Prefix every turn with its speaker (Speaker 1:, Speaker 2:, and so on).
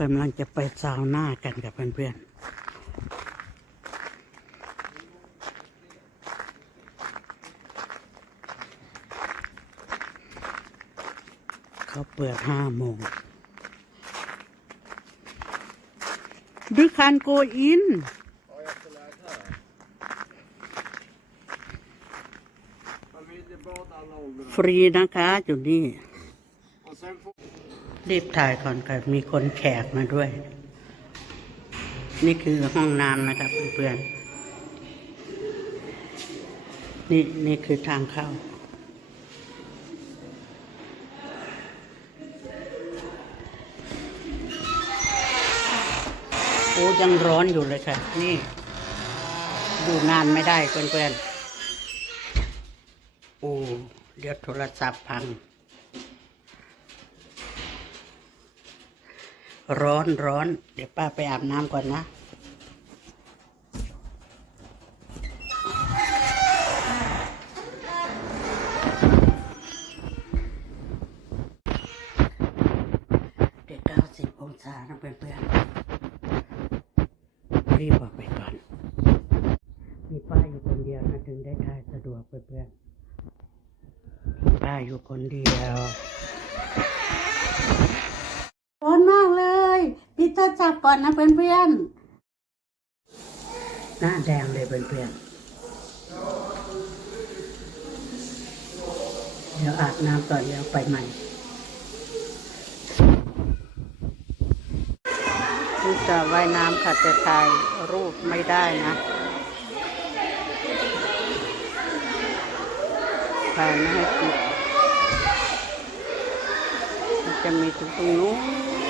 Speaker 1: กำลังจะไปซาวน่ากันกับเพื่อนๆ เขาเปิดห้าโมง
Speaker 2: ดูคันโกอิน
Speaker 1: ฟรีนะคะ จุดนี้ รีบถ่ายก่อนค่ะมีคนแขกมาด้วย นี่คือห้องน้ำนะครับเพื่อนๆนี่นี่คือทางเข้า โอ้ยังร้อนอยู่เลยค่ะ นี่ ดูนานไม่ได้เพื่อนๆ โอ้ เดี๋ยวโทรศัพท์พัง ร้อนร้อน เดี๋ยวป้าไปอาบน้ำก่อนนะเด็กเก้าสิบองศานะเพื่อนๆรีบออกไปก่อน มีป้าอยู่คนเดียวนะถึงได้ถ่ายสะดวกเพื่อนๆป้าอยู่คนเดียว ร้อนมากเลย พีเตอร์จับก่อนนะเพื่อนๆหน้าแดงเลยเพื่อนๆเดี๋ยวอาบน้ำก่อนเดี๋ยวไปใหม่นี่จะว่ายน้ำค่ะแต่ถ่ายรูปไม่ได้นะถ่ายไม่ให้ติดจะมีถึงตรงนู้น